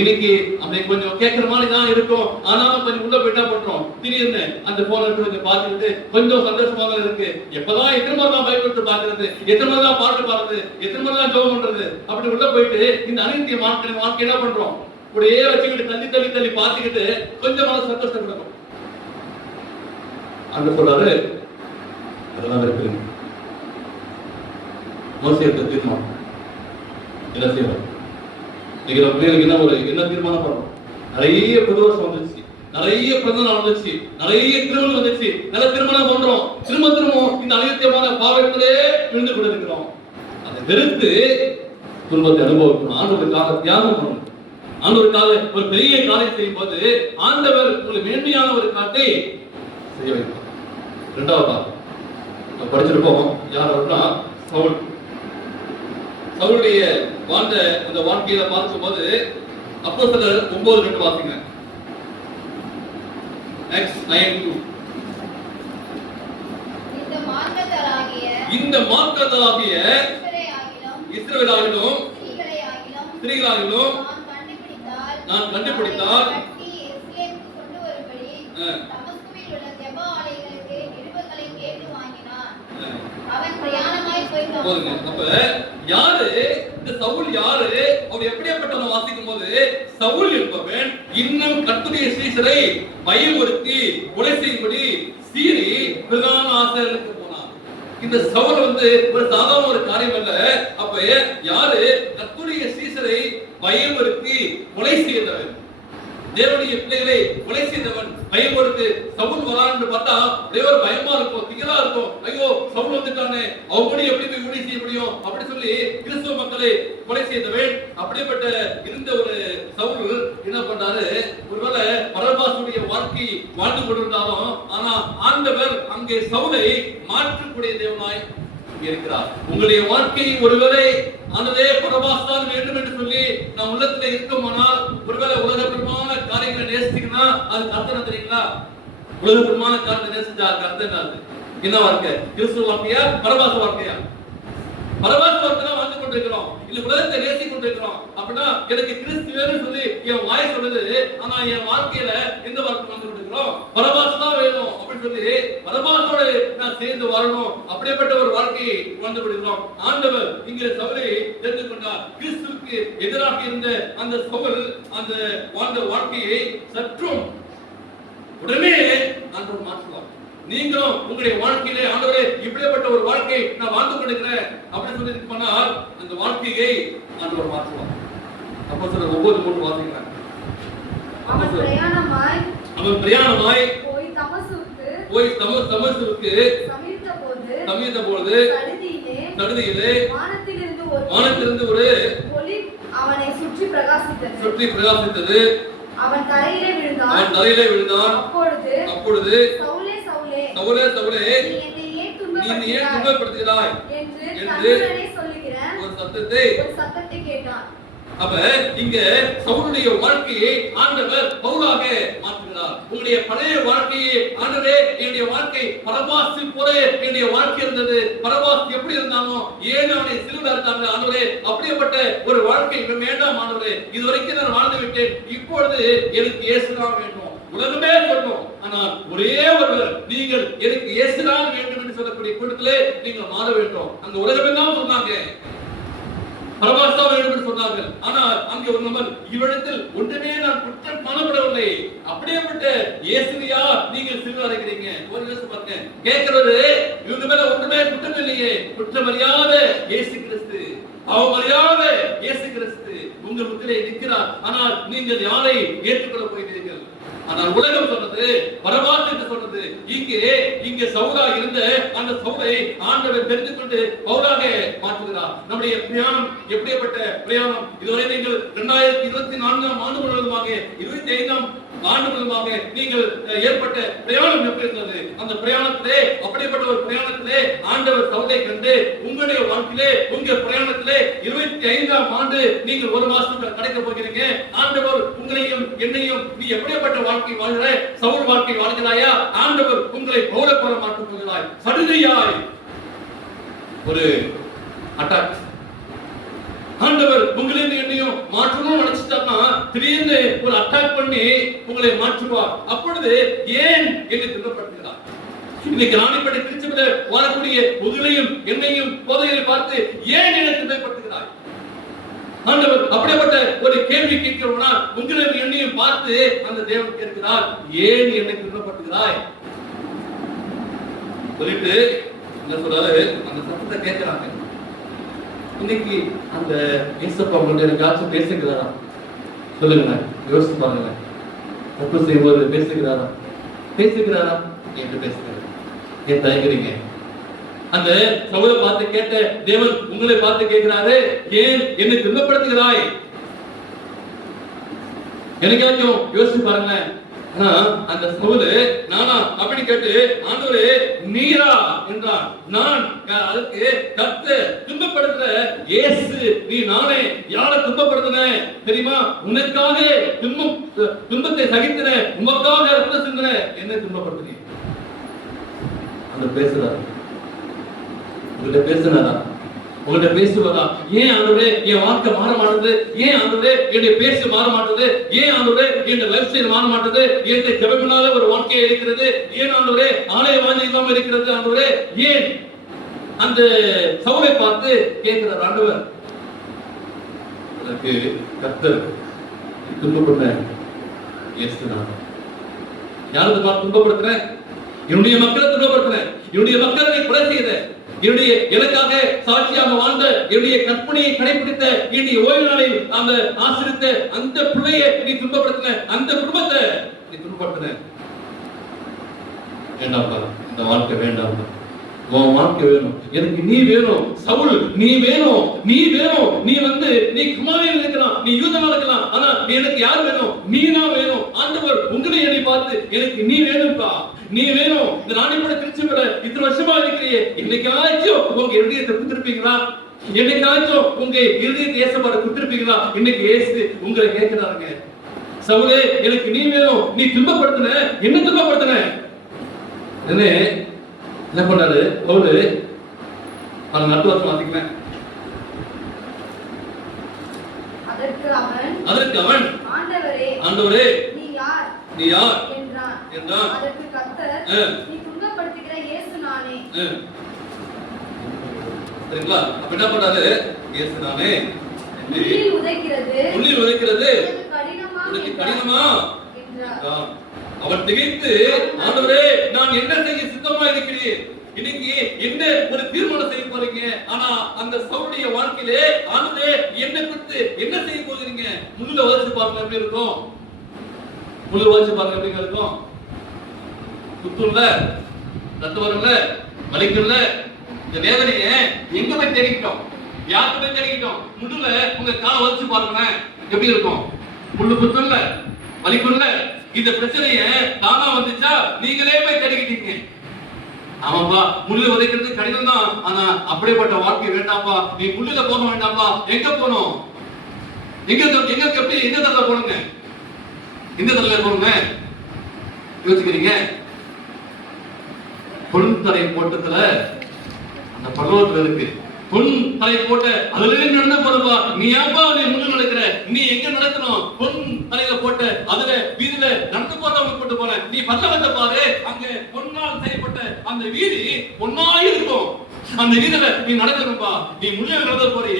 இன்னைக்கு அப்படி கொஞ்சம் கேட்கிற மாதிரி தான் இருக்கும். ஆனாலும் கொஞ்சம் உள்ள போயிட்டா பண்றோம், திடீர்னு அந்த போன் எடுத்து கொஞ்சம் பார்த்துக்கிட்டு கொஞ்சம் சந்தோஷமா தான் இருக்கு. எப்பதான் எத்தனை மாதிரி தான் பைபிள் எடுத்து பார்க்கறது, எத்தனை மாதிரி தான் பாட்டு பாடுறது, எத்தனை மாதிரி தான் ஜெபம் பண்றது, அப்படி உள்ள போயிட்டு இந்த அநீதிய வாழ்க்கை என்ன பண்றோம், அப்படியே வச்சுக்கிட்டு தள்ளி தள்ளி தள்ளி பார்த்துக்கிட்டு கொஞ்சம் மன சந்தோஷம் கொடுக்கும். அங்க சொல்றாரு, அதெல்லாம் இருக்கு. மோசே எடுத்த தீர்மானம் என்ன செய்யணும், என்ன தீர்மானம் பண்ணணும். நிறைய புது வருஷம் வந்துச்சு, நிறைய பிறந்த நாள் வந்துச்சு, நிறைய திருமணம் வந்துச்சு, நல்ல திருமணம் பண்றோம், திரும்ப இந்த அநித்தியமான பாவத்திலே விழுந்து கொண்டிருக்கிறோம். அதை வெறுத்து துன்பத்தை அனுபவிக்கணும், ஆண்டவருக்காக தியாகம் பண்ணணும். ஆண்டவருக்காக ஒரு பெரிய காரியம் செய்யும் போது ஆண்டவர் உங்களுக்கு மேன்மையான ஒரு காரியத்தை செய்ய வைப்பார். இரண்டாவதா படிச்சிருக்கோம், யார் அப்படின்னா சவுல். சவுளுடைய வாழ்ந்த அந்த வாழ்க்கையில பார்க்கும்போது அப்போஸ்தலர் 9:2 வாசிங்க. Acts 9:2. இந்த மார்க்கத்தாகிய இஸ்ரவேலாகிலும் ஸ்திரீகளாகிலும் நான் கண்டுபிடித்தால் அப்ப யாரு இந்த சவுல், யாரு அவர் எப்படியாப்பட்டவன் வாசிக்கும் போது, சவுல் என்பவன் இன்னும் கர்த்தருடைய சீஷரை பயமுறுத்தி கொலை செய்யும்படி சீறி பிரதான ஆசாரியருக்கு போனான். இந்த சவுல் வந்து ஒரு சாதாரண ஒரு காரியம் அல்ல. அப்ப யாரு கர்த்தருடைய சீஷரை பயமுறுத்தி கொலை செய்தவர், தேவனுடைய பிள்ளைகளை கொலை செய்தவன். பயம் கொடுத்து சவுல் வரான்னு பார்த்தா தேவர் பயமா இருக்கும், திகழா இருக்கும். ஐயோ சவுல் வந்துட்டானே, அவங்களும் எப்படி போய் ஊழியம் செய்ய முடியும் அப்படி சொல்லி கிறிஸ்துவ மக்களை கொலை செய்தவன். அப்படிப்பட்ட இருந்த ஒரு சவுல் என்ன பண்றாரு, ஒருவேளை பரபாசுடைய வாழ்க்கை வாழ்ந்து கொண்டிருந்தாலும் ஆனா ஆண்டவர் அங்கே சவுலை மாற்றக்கூடிய தேவனாய் இருக்கிறார். உங்களுடைய வாழ்க்கை ஒருவேளை ஆண்டவரே பரபாஸ் தான் வேண்டும் என்று சொல்லி நான் உள்ளத்துல இருக்குமானால், ஒருவேளை உலகப்பிரமான காரியங்களை நேசித்தீங்கன்னா அது கர்த்தர் தெரியுங்களா? உலகப்பிரமான காரியத்தை நேசிச்சா கர்த்தர் என்ன வாழ்க்கை? கிறிஸ்துவ வாழ்க்கையா பரபாச வாழ்க்கையா? பரபாச வாழ்க்கை வாழ்ந்து கொண்டிருக்கிறோம், இல்ல உலகத்தை நேசி கொண்டிருக்கிறோம். அப்படின்னா எனக்கு கிறிஸ்து வேணும்னு சொல்லி என் வாய் சொல்லுது, ஆனா என் வாழ்க்கையில எந்த வாழ்க்கை வாழ்ந்து கொண்டிருக்கிறோம்? பரபாஸ் தான் வேணும் அப்படின்னு சொல்லி பரபாசோட நான் சேர்ந்து வாழணும், அப்படிப்பட்ட ஒரு வாழ்க்கையை வாழ்ந்து கொண்டிருக்கிறோம். ஆண்டவர் இங்கே சவுலை தெரிந்து கொண்டார். கிறிஸ்துவுக்கு எதிராக இருந்த அந்த சவுல் அந்த வாழ்ந்த வாழ்க்கையை சற்றும் உடனே ஆண்டவர் மாற்றுவார். நீங்களும் உங்களுடைய வாழ்க்கையிலே ஆண்டவரே இப்படிப்பட்ட ஒரு வாழ்க்கை நான் வாழ்ந்து கொண்டிருக்கிறேன் அப்படின்னு சொல்லி போனால் அந்த வாழ்க்கையை ஆண்டவர் மாற்றுவார். அப்போ சொல்ற ஒவ்வொரு மூன்று வாசிக்கிறாங்க. அவன் பிரயாணமாய் போய் தமஸ்குக்கு சமீப பொழுது சடுதியிலே வானத்திலிருந்து ஒரு அவனை சுற்றி பிரகாசித்தது. அவன் தரையிலே விழுந்தான். அப்பொழுது சவுலே நீ ஏன் துன்பப்படுத்துகிறாய் என்று ஒரு சத்தத்தை கேட்டான். அப்ப இங்க சவுலுடைய வாழ்க்கையை ஆண்டவர் பவுலாக மாற்றுகிறார். உங்களுடைய பழைய வாழ்க்கையை ஆண்டவரே என்னுடைய வாழ்க்கை பரபாஸ் போல என்னுடைய வாழ்க்கை இருந்தது, பரபாஸ் எப்படி இருந்தானோ ஏன் அவனை சிலுவையில் அறைந்தாங்க ஆண்டவரே, அப்படிப்பட்ட ஒரு வாழ்க்கை வேண்டாம் ஆண்டவரே, இதுவரைக்கும் நான் வாழ்ந்து விட்டேன், இப்பொழுது எனக்கு இயேசுதான் வேண்டும். உலகமே சொல்லணும், ஆனால் ஒரே ஒருவர் நீங்கள் எனக்கு இயேசுதான் வேண்டும் என்று சொல்லக்கூடிய கூட்டத்திலே நீங்கள் மாற வேண்டும். அந்த உலகமெல்லாம் சொன்னாங்க பரபாஸ் தான் வேண்டும் என்று சொன்னார்கள். ஆனால் அங்கே ஒரு நபர் இவ்விடத்தில் ஒன்றுமே நான் குற்றம் காணப்படவில்லை, அப்படியேப்பட்ட இயேசுவையா நீங்கள் சிலுவையில் அறைகிறீங்க? ஒரு யோசிச்சு பாருங்க. கேட்கிறது இவங்க மேல ஒன்றுமே குற்றம் இல்லையே, குற்றமறியாத இயேசு கிறிஸ்து, அவமறியாத இயேசு கிறிஸ்து உங்கள் முத்திலே நிற்கிறார். ஆனால் நீங்கள் யாரை ஏற்றுக்கொள்ள போகிறீர்கள்? ஆனால் உலகம் சொன்னது, பரபாஸ் என்று சொன்னது. இங்கே சவுலா இருந்த அந்த சவுலை ஆண்டவர் தெரிந்து கொண்டு பவுலாக மாற்றுகிறார். நம்முடைய பிரயாணம் எப்படிப்பட்ட பிரயாணம்? இதுவரை நீங்கள் 2024ஆம் ஆண்டு முழுவதுமாக 25ஆம் ஆண்டு முழுவதுமாக நீங்கள் ஏற்பட்ட பிரயாணம் எப்படி இருந்தது? அந்த பிரயாணத்திலே அப்படிப்பட்ட ஒரு பிரயாணத்திலே ஆண்டவர் சவுலை கண்டு உங்களுடைய வாழ்க்கையிலே உங்க பிரயாணத்திலே 25ஆம் ஆண்டு நீங்கள் ஒரு மாசத்துக்கு கிடைக்க போகிறீங்க. ஆண்டவர் உங்களையும் என்னையும் நீ எப்படிப்பட்ட வாழ்க்கை வாழ்கிற, சவுல் வாழ்க்கை வாழ்கிறாயா? ஆண்டவர் உங்களை பவுல போல மாற்றப் போகிறாய். சடுதியாய் ஒரு அட்டாக் ஆண்டவர் உங்களின் என்னையும் மாற்றணும் நினைச்சிட்டாருன்னா திடீர்னு ஒரு அட்டாக் பண்ணி உங்களை மாற்றுவார். அப்பொழுது ஏன் என்னை துன்பப்படுத்துகிறார்? இன்னைக்கு ராணிப்பேட்டை திருச்சியில வாழக்கூடிய உங்களையும் என்னையும் போதையை பார்த்து ஏன் என்னை துன்பப்படுத்துகிறாய்? ஆண்டவர் அப்படிப்பட்ட ஒரு கேள்வி கேட்கிறோம்னா உங்களையும் என்னையும் பார்த்து அந்த தேவன் கேட்கிறார், ஏன் என்னை துன்பப்படுத்துகிறாய் சொல்லிட்டு என்ன சொல்றாரு, அந்த சத்தத்தை கேட்கிறாங்க. இன்னைக்கு அந்த ஏசப்பா உங்கள்ட்ட யாராச்சும் பேசுகிறாரா? சொல்லுங்க, யோசிச்சு பாருங்க. தப்பு செய்யும்போது பேசுகிறாரா என்று பேசுகிறார். ஏன் தயங்குறீங்க? அந்த சவுலை பார்த்து கேட்ட தேவன் உங்களை பார்த்து கேட்கிறாரு, ஏன் என்னை துன்பப்படுத்துகிறாய்? எனக்காச்சும் யோசிச்சு பாருங்க. அந்த சவுலு நானா அப்படி கேட்டு ஆண்டவரே நீரா என்றான். நான் அதுக்கு கர்த்தர் துன்பப்படுத்துற இயேசு நீ நானே யாரை துன்பப்படுத்தினேன் தெரியுமா? உனக்காக துன்பத்தை சகித்தன, உமக்காக ரத்தம் சிந்தின, என்னை துன்பப்படுத்தினேன். அந்த பேசுறாரு, உங்கள்கிட்ட பேசுனாரா? உங்கள்கிட்ட பேசுவதா? ஏன் ஆண்டவரே என் வாழ்க்கை மாற மாட்டது? ஏன் ஆண்டவரே என்னுடைய பேச மாற மாட்டது? ஏன் ஆண்டவரே என்னுடைய லைஃப் ஸ்டைல் மாற மாட்டது? என்னுடைய ஜெபமில்லாத ஒரு வாழ்க்கையே இருக்கிறது? ஏன் ஆண்டவரே ஆலய வாஞ்சி இல்லாம இருக்கிறது? ஆண்டவரே ஏன்? அந்த சவுலை பார்த்து கேட்கிறார் ஆண்டவர். அதற்கு கர்த்தர் துன்பப்பட்ட இயேசுதான். யாருக்கு பார்த்து துன்பப்படுத்துறேன்? என்னுடைய மக்களை துன்பப்படுத்துறேன், என்னுடைய மக்களை கொலை செய்த, என்னுடைய எனக்காக சாட்சியாக வாழ்ந்த என்னுடைய கற்பனையை கடைபிடித்த என்னுடைய ஓய்வு நாளை அந்த ஆசிரித்த அந்த பிள்ளையை நீ துன்பப்படுத்தின அந்த குடும்பத்தை நீ துன்பப்படுத்தின. வேண்டாம்ப்பா, இந்த வாழ்க்கை வேண்டாம்ப்பா. உன் வாழ்க்கை வேணும், எனக்கு நீ வேணும். சவுல் நீ வேணும், நீ வேணும். நீ நீ குமாரியில் இருக்கலாம், நீ யூதனா இருக்கலாம், ஆனா நீ எனக்கு யார் வேணும்? நீ தான் வேணும். ஆண்டவர் உங்களை என்னை பார்த்து எனக்கு நீ வேணும்ப்பா, நீ வேணும். இந்த ராணிப்பட திருச்சிபட இத்தனை வருஷமா இருக்கிறீங்க, இன்னைக்காச்சும் உங்க இருதயத்தை கொடுத்திருப்பீங்களா? என்னைக்காச்சும் உங்க இருதயத்தை ஏசப்பாட கொடுத்திருப்பீங்களா? இன்னைக்கு ஏசு உங்களை கேட்கிறாருங்க. சவுலே எனக்கு நீ வேணும், நீ துன்பப்படுத்தின, என்ன துன்பப்படுத்தின? என்ன பண்ணாரு பவுல்? அடுத்த வருஷம் வாசிக்கலாம். அதற்கு அவன் ஆண்டவரே நீ யார் என்றான். அதற்கு கர்த்தர் நீ துன்பப்படுத்துகிற இயேசு நானே. சரிங்களா? அப்ப என்ன பண்ணாரு? இயேசு நானே. முள்ளில் உதைக்கிறது உனக்கு கடினமா என்றார். அவன் திகைத்து, ஆண்டவரே நான் என்ன செய்ய சித்தமா இருக்கிறேன், இன்னைக்கு என்ன ஒரு தீர்மானம் செய்ய போறீங்க, ஆனா அந்த சவுளுடைய வாழ்க்கையிலே ஆண்டவரே என்ன குறித்து என்ன செய்ய போகிறீங்க? முள்ளுல வச்சு பாருங்க எப்படி இருக்கும், முள்ளு வச்சு பாருங்க எப்படி இருக்கும். குத்தும்ல, ரத்தம் வரும்ல, வலிக்கும்ல. இந்த வேதனைய எங்க போய் தெரிவிக்கும்? யாருக்கு போய் தெரிவிக்கும்? முள்ளுல உங்க காலை வச்சு பாருங்க எப்படி இருக்கும். முள்ளு குத்தும்ல, வலிக்கும்ல. இந்த பிரச்சனைய தானா வந்துச்சா நீங்களே போய் தெரிவிக்கிட்டீங்க. ஆமாப்பா, முள்ளு உதைக்கிறது கடினம் தான், ஆனா அப்படிப்பட்ட வாழ்க்கை வேண்டாம்ப்பா. நீ முள்ளுல போக வேண்டாம்ப்பா. எங்க போகணும்? எங்க எப்படி எந்த தடவை போனுங்க? எந்த தடவை போனுங்க யோசிக்கிறீங்க? பொன் தலை போட்டதுல அந்த பர்வதத்துல இருக்கு. பொன் தலை போட்ட அதுல நடந்து போறப்பா. நீ ஏன்பா நீ முள்ளு நடக்கிற? நீ எங்க நடக்கணும்? பொன் தலையில போட்ட அதுல வீதியில நடந்து போறவங்க போட்டு போற. நீ பல்லவத்தை பாரு, அங்க பொன்னால் செய்யப்பட்ட அந்த வீதி பொன்னா இருக்கும். அந்த வீதியில நீ நடக்கணும்பா. நீ முள்ளு நடந்து போறீ.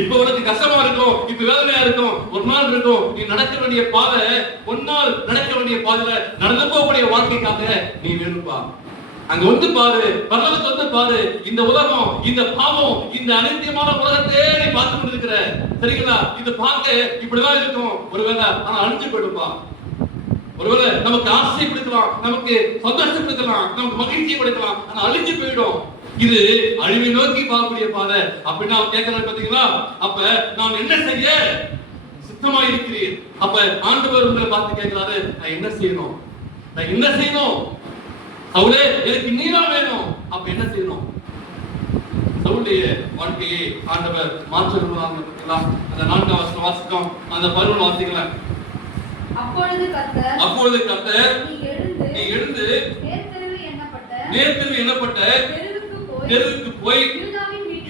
இப்ப உனக்கு கஷ்டமா இருக்கும், இப்ப வேதனையா இருக்கும், ஒரு நாள் இருக்கும். நீ நடக்க வேண்டிய பாதை, பொன்னால் நடக்க வேண்டிய பாதையில நடந்து போகக்கூடிய வாழ்க்கைக்காக நீ வேணும்பா. அங்க வந்து பாரு, பரலோகத்தை வந்து பாரு. இந்த உலகம், இந்த பாவம், இந்த அனித்தியமான உலகத்தை நீ பார்த்து கொண்டிருக்கிற. சரிங்களா? இது பார்க்க இப்படிதான் இருக்கும் ஒருவேளை, ஆனா அழிஞ்சு போயிடும்பா. ஒருவேளை நமக்கு ஆசை கொடுக்கலாம், நமக்கு சந்தோஷம் கொடுக்கலாம், நமக்கு மகிழ்ச்சியை கொடுக்கலாம், ஆனா அழிஞ்சு போயிடும். இது அழிவை நோக்கி பார்க்கக்கூடிய பாதை. அப்படின்னா அவன் கேட்கிறார் பாத்தீங்களா? அப்ப நான் என்ன செய்ய சுத்தமா இருக்கிறேன். அப்ப ஆண்டவர் உங்களை பார்த்து கேட்கிறாரு, நான் என்ன செய்யணும்? நான் என்ன செய்யணும்? சவுலே எனக்கு நீதான் வேணும். அப்ப என்ன செய்யணும்? சவுளுடைய வாழ்க்கையை ஆண்டவர் மாற்றுகிறாங்க. அந்த 4ஆம் வசனம் வாசிக்கும், அந்த 11 வாசிக்கலாம். அப்பொழுது கர்த்தர் நீ எழுந்து நேர்த்தெருவு எண்ணப்பட்ட தெருவுக்கு போய்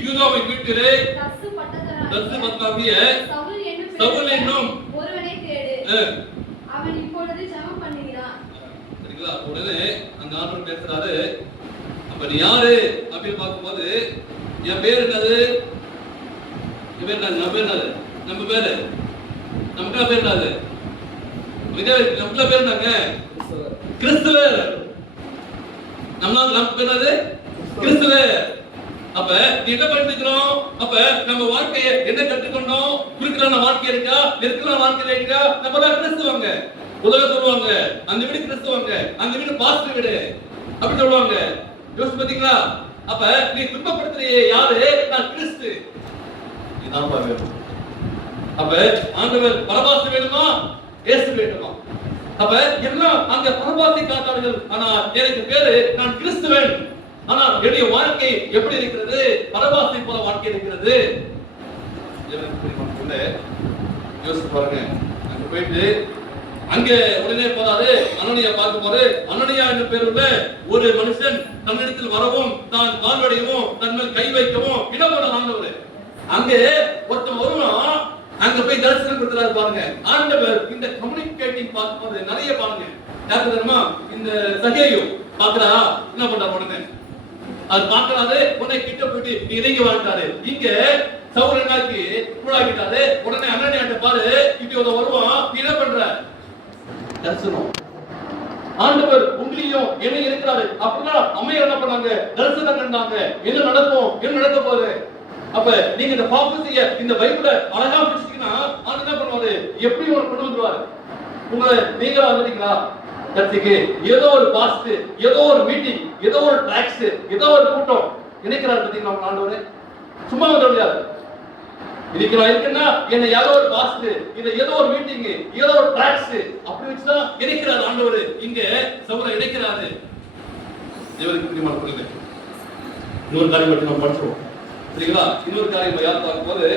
யூதாவின் வீட்டிலே தர்சு பட்டணத்தாகிய சவுல் என்னும் ஒருவனை தேடு. அவன் இப்பொழுது ஜெபம் பண்ணுகிறான். சரிங்களா? உடனே அங்க ஆண்டவர் பேசுறாரு. அப்ப நீ யாரு அப்படின்னு பார்க்கும்போது, என் பேர் என்னது? என் பேர் நம்ம பேர் என்னது? நம்ம பேரு நமக்கு பேர் என்னது? நம்ம பேர் என்னங்க? கிறிஸ்துவர். நம்ம பேர் என்னது? கிறிஸ்துவர். அப்ப என்ன பண்ணிக்கிறோம்? அப்ப நம்ம வாழ்க்கையை என்ன கற்றுக்கொண்டோம்? குறுக்கலான வாழ்க்கை இருக்கா, நெருக்கலான வாழ்க்கை இருக்கா? நம்ம எல்லாம் கிறிஸ்துவங்க. உலக சொல்லுவாங்க அந்த வீடு கிறிஸ்துவங்க, அந்த வீடு பாஸ்டர் வீடு அப்படி சொல்லுவாங்க. யோசிச்சு பாத்தீங்களா? அப்ப நீ துன்பப்படுத்துறியே யாரு? நான் கிறிஸ்து. இதான் வேணும். அப்ப ஆண்டவர் பரபாசம் வேணுமா, இயேசு வேணுமா? அப்ப எல்லாம் அங்க பரபாசை காட்டார்கள். ஆனா எனக்கு பேரு நான் கிறிஸ்துவன். ஆனா என்னுடைய வாழ்க்கை எப்படி இருக்கிறது? பரபாசை போல வாழ்க்கை இருக்கிறது. யோசிச்சு பாருங்க. அங்க போயிட்டு அங்க உடனே போறாரு. அனனியா பார்க்க போது, அனனியா என்ற பேர் உள்ள ஒரு மனுஷன் தன்னிடத்தில் வரவும், தான் கால்வடையவும், தன் மேல் கை வைக்கவும் இடப்பட ஆண்டவர். அங்க ஒருத்தன் வருவான், அங்க போய் தரிசனம் கொடுத்துறாரு பாருங்க. ஆண்டவர் இந்த கம்யூனிகேட்டிங் பார்க்கும்போது நிறைய பாருங்க. யாருக்கு தெரியுமா? இந்த சகேயு பாக்குறா, என்ன பண்றா உடனே அது பாக்குறாரு. உடனே கிட்ட போயிட்டு நீ இறங்கி வாழ்ந்தாரு. இங்க சவுல் என்னாக்கி கூழாக்கிட்டாரு. உடனே அனனியாட்ட பாரு, இப்படி ஒரு வருவான், நீ என்ன பண்ற? தரிசனம். ஆண்டவர் உங்களையும் என்ன இருக்கிறாரு. அப்படின்னா அம்மையார் என்ன பண்ணாங்க? தரிசனம் கண்டாங்க. என்ன நடக்கும், என்ன நடக்க போகுது அப்ப நீங்க இந்த ப்ராபசிய இந்த பைபிளை அழகா படிச்சீங்கன்னா ஆனா என்ன பண்ணுவாரு, எப்படி ஒரு கொண்டு வந்துருவாரு. உங்களை நீங்களா வந்துட்டீங்களா சர்ச்சைக்கு, ஏதோ ஒரு பாஸ்ட், ஏதோ ஒரு மீட்டிங், ஏதோ ஒரு ட்ராக்ஸ், ஏதோ ஒரு கூட்டம் இணைக்கிறார் பார்த்தீங்களா உங்க ஆண்டவரே. சும்மா வந்து முடியாது. இன்னைக்கு நான் இருக்கேன்னா என்ன ஏதோ ஒரு பாஸ்ட், இல்ல ஏதோ ஒரு மீட்டிங், ஏதோ ஒரு ட்ராக்ஸ் அப்படி வச்சுதான் இணைக்கிறார் ஆண்டவர். இங்க சவுல இணைக்கிறாரு. தேவனுக்கு பிரியமான புரியுது. இன்னொரு காரியம் பற்றி நம்ம படிச்சிருவோம் சரிங்களா. இன்னொரு காரியம் யார் பார்க்கும்போது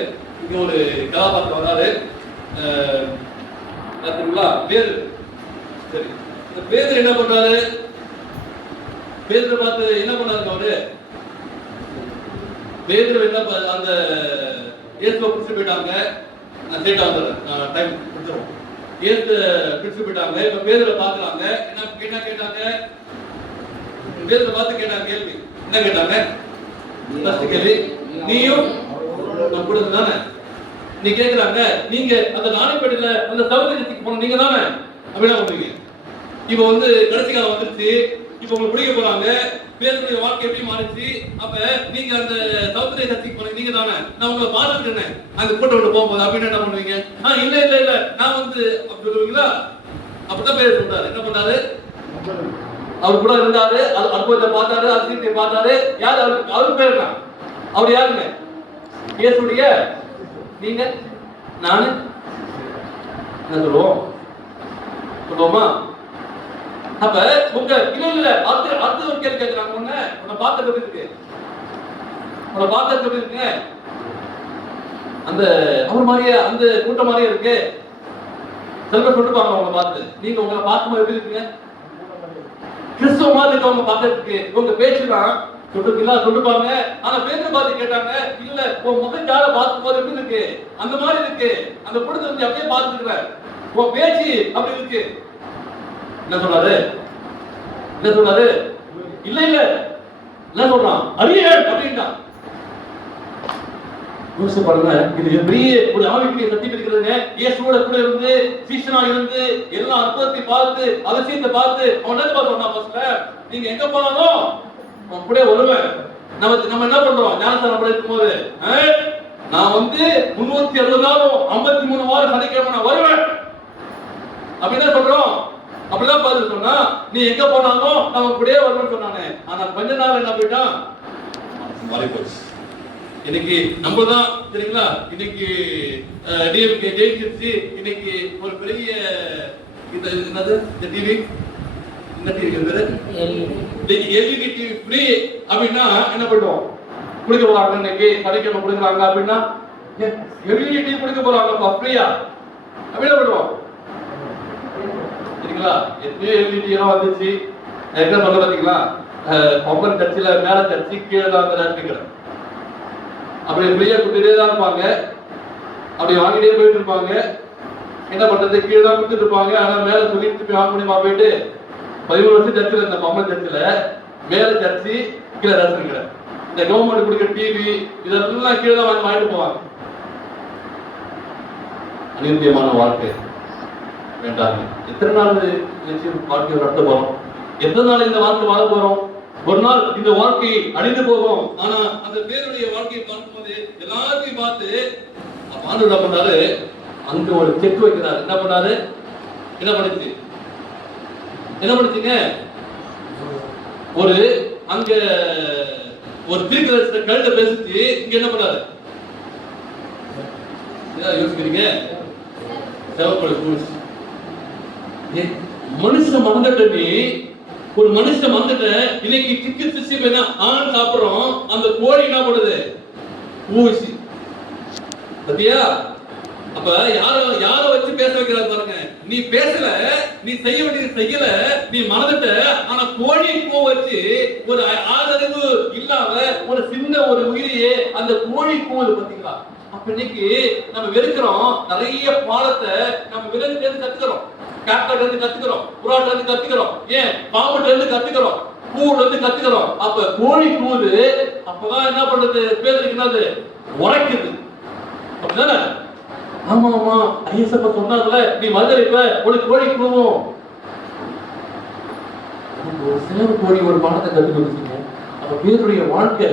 இங்க ஒரு கதாபாத்திரம் வராரு சரிங்களா, பேரு. சரி, இந்த பேதர் என்ன பண்றாரு, பேதர் பார்த்து என்ன பண்ணாரு அவரு, பேதர் என்ன அந்த இயேசுவை பிடிச்சு போயிட்டாங்க. நான் சேட்டா வந்துடுறேன், டைம் பிடிச்சிரும். இயேசு பிடிச்சு போயிட்டாங்க. இப்ப பேதரை பாக்குறாங்க. என்ன கேட்டாங்க, பேதரை பார்த்து கேட்டாங்க கேள்வி. என்ன கேட்டாங்க, கேள்வி, நீயும் நம்ம கூட தானே. நீ கேக்குறாங்க, நீங்க அந்த நாணயப்பேட்டையில அந்த சவுதிக்கு போன நீங்க தானே அப்படின்னா பண்ணுவீங்க. இப்ப வந்து கடைசி காலம் வந்துருச்சு. இப்ப உங்களுக்கு பிடிக்க போறாங்க. பேருடைய வாழ்க்கை எப்படி மாறிச்சு. அப்ப நீங்க அந்த சவுத்திரை சர்ச்சைக்கு போனீங்க நீங்க தானே, நான் உங்களை பார்த்துட்டேன் அந்த கூட்டம் விட்டு போகும்போது அப்படின்னு என்ன பண்ணுவீங்க. இல்ல இல்ல இல்ல நான் வந்து அப்படி சொல்லுவீங்களா. அப்பதான் பேர் சொல்றாரு. என்ன பண்ணாரு, அவர் கூட இருந்தாரு, அற்புதத்தை பார்த்தாரு, அதிசயத்தை பார்த்தாரு. யாரு அவரு பேர் தான். அவர் யாருங்க, இயேசுடைய நீங்க நானு என்ன சொல்லுவோம், சொல்லுவோமா. அப்ப உங்க இல்ல அடுத்த ஒரு கேள்வி கேட்கிறாங்க. உன்னை பார்த்த எப்படி இருக்கு, உன்னை பார்த்த எப்படி இருக்கு, அந்த அவர் மாதிரியே அந்த கூட்டம் மாதிரியே இருக்கு. சில பேர் சொல்லிருப்பாங்க உங்களை பார்த்து, நீங்க உங்களை பார்க்கும்போது எப்படி இருக்குங்க, கிறிஸ்துவ மாதிரி இருக்கு அவங்க பார்க்கறதுக்கு. உங்க பேச்சுதான் சொல்லிருப்பாங்க. ஆனா பேச்சு பார்த்து கேட்டாங்க, இல்ல உன் முகச்சால பார்க்கும் போது எப்படி இருக்கு, அந்த மாதிரி இருக்கு. அந்த கூட்டத்தை வந்து அப்படியே பார்த்துருக்க, உன் பேச்சு அப்படி இருக்கு. என்ன சொன்னாரு, என்ன சொன்னாரு, இல்ல இல்ல என்ன சொல்றான், அரியேன் அப்படின்ட்டான். யோசிச்சு பாருங்க, இது பெரிய ஒரு ஆவிக்குரிய சத்தியம் இருக்கிறதுங்க. இயேசுவோட கூட இருந்து சீஷனா இருந்து எல்லா அற்புதத்தை பார்த்து அதிசயத்தை பார்த்து அவன் என்ன சொன்னான், ஃபர்ஸ்ட்ல நீங்க எங்க போனாலும் அவன் கூட வருவேன். நம்ம என்ன பண்றோம், ஞானஸ்தானம் படிக்கும் போது நான் வந்து 360 நாளும் 53 வாரம் சனிக்கிழமை நான் வருவேன் அப்படிதான் சொல்றோம். அப்படிதான் பார்த்து சொன்னா, நீ எங்க போனாலும் நான் கூட வருவேன்னு சொன்னானே. ஆனா கொஞ்ச நாள் என்ன போயிட்டான், மாறி போச்சு. இன்னைக்கு நம்ம தான் சரிங்களா, இன்னைக்கு டிஎம்கே ஜெயிச்சிருச்சு. இன்னைக்கு ஒரு பெரிய இந்த என்னது இந்த டிவி, இந்த டிவி பேரு எல்இடி டிவி ஃப்ரீ அப்படின்னா என்ன பண்ணுவோம், கொடுக்க போறாங்க. இன்னைக்கு சனிக்கிழமை கொடுக்குறாங்க அப்படின்னா எல்இடி டிவி கொடுக்க போறாங்கப்பா ஃப்ரீயா அப்படின்னா பண்ணுவோம் சரிங்களா. எத்தனையோ எல்இடி எல்லாம் வந்துச்சு. என்ன சொல்ல பாத்தீங்களா, பம்பன் சர்ச்சில் மேல சர்ச்சி கீழே தான் இருக்கிறேன். அப்படி ஃப்ரீயா கொடுத்துட்டே தான் இருப்பாங்க. அப்படி வாங்கிட்டே போயிட்டு இருப்பாங்க. என்ன பண்றது, கீழே தான் கொடுத்துட்டு இருப்பாங்க. ஆனா மேல சொல்லிட்டு வாங்க முடியுமா, போயிட்டு 13 வருஷம் சர்ச்சில் இந்த பம்பன் சர்ச்சில் மேல சர்ச்சி கீழே ரேஷன் கடை, இந்த கவர்மெண்ட் கொடுக்குற டிவி இதெல்லாம் கீழே தான் வாங்கிட்டு போவாங்க. அநித்தியமான வாழ்க்கை வேண்டாங்க. எத்தனை நாள் வாழ்க்கை நடத்த போறோம், எத்தனை நாள் இந்த வாழ்க்கை வாழ போறோம். ஒரு நாள் இந்த வாழ்க்கை அழிந்து போகும். ஆனா அந்த பேருடைய வாழ்க்கையை பார்க்கும்போது எல்லாத்தையும் பார்த்து ஆண்டு என்ன பண்ணாரு, அங்க ஒரு செக் வைக்கிறாரு. என்ன பண்ணாரு, என்ன பண்ணுச்சு, என்ன பண்ணுச்சுங்க, ஒரு அங்க ஒரு தீர்க்கதரிசன கழுத பேசிச்சு. இங்க என்ன பண்ணாரு, யோசிக்கிறீங்க, மனுஷன் மறந்துட்ட, நீ ஒரு மனுஷன் வந்துட்ட. இன்னைக்கு சிக்கன் சிஸ்டம் என்ன ஆண் சாப்பிடுறோம், அந்த கோழி என்ன பண்ணுது, ஊசி பத்தியா. அப்ப யார வச்சு பேச வைக்கிறாரு பாருங்க. நீ பேசல, நீ செய்ய வேண்டியது செய்யல, நீ மறந்துட்ட. ஆனா கோழி பூ வச்சு ஒரு ஆதரவு இல்லாம ஒரு சின்ன ஒரு உயிரியே அந்த கோழி பூ பாத்தீங்களா. அப்ப இன்னைக்கு நம்ம வெறுக்கிறோம், நிறைய பாடத்தை நம்ம விலங்குல இருந்து கத்துக்கிறோம், காக்கால இருந்து கத்துக்கிறோம், புறாட்ல இருந்து கத்துக்கிறோம், ஏன் பாம்புல இருந்து கத்துக்கிறோம், பூவுல இருந்து கத்துக்கிறோம். அப்ப கோழி கூது அப்பதான் என்ன பண்றது, பேருக்கு என்னது உரைக்குது. அப்படிதானே, ஆமா ஆமா ஐயப்ப சொன்னாங்கல்ல, நீ மதுரைப்ப உனக்கு கோழி கூவும். சேவ கோழி ஒரு பாடத்தை கத்து கொடுத்தீங்க. அப்ப பேருடைய வாழ்க்கை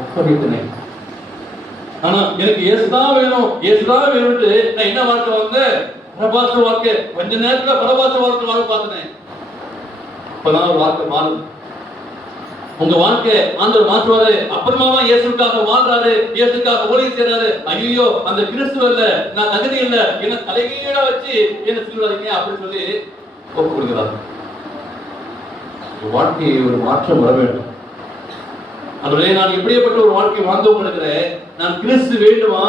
ஒப்படைத்தேன். ஆனா எனக்கு இயேசுதான் வேணும், இயேசுதான் வேணும்னு நான் என்ன வாழ்க்கை வந்தேன்? பரபாச வாழ்க்கை. கொஞ்ச நேரத்துல பரபாச வாழ்க்கை வாழ பார்த்தேன். இப்பதான் ஒரு வாழ்க்கை மாறுது. உங்க வாழ்க்கை ஆண்டவர் மாற்றுவாரு. அப்புறமா இயேசுக்காக வாழ்றாரு, இயேசுக்காக ஊழியம் செய்றாரு. ஐயோ அந்த கிறிஸ்துவ இல்ல, நான் தகுதி இல்ல, என்ன தலைகீழா வச்சு என்ன சொல்லுவாங்க அப்படி சொல்லி ஒப்பு கொடுக்கிறாரு. வாழ்க்கை ஒரு மாற்றம் வர வேண்டும். அதுவே நான் எப்படிப்பட்ட ஒரு வாழ்க்கை வாழ்ந்து கொண்டிருக்கிறேன். நான் கிறிஸ்து வேண்டுமா,